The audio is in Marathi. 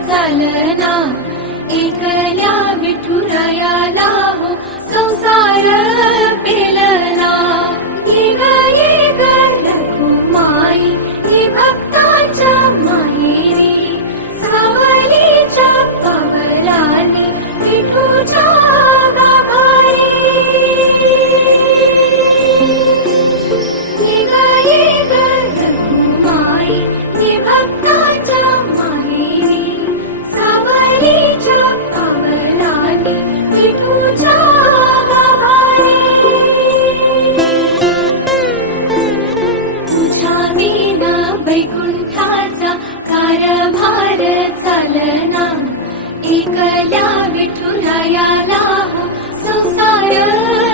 चालना, एकल्या विठुरायाला हो संसार पेलना. ये ग रखुमाई ही भक्ताच्या माहेरी, सावलीच्या कमलाने विठूच्या गाभारी. ये ग रखुमाई ही भक्ताच्या माहेरी, सावलीच्या कमलाने विठूच्या गाभारी. वैकुंठाचा कारभार चालना, एकल्या विठुरायाला हो संसार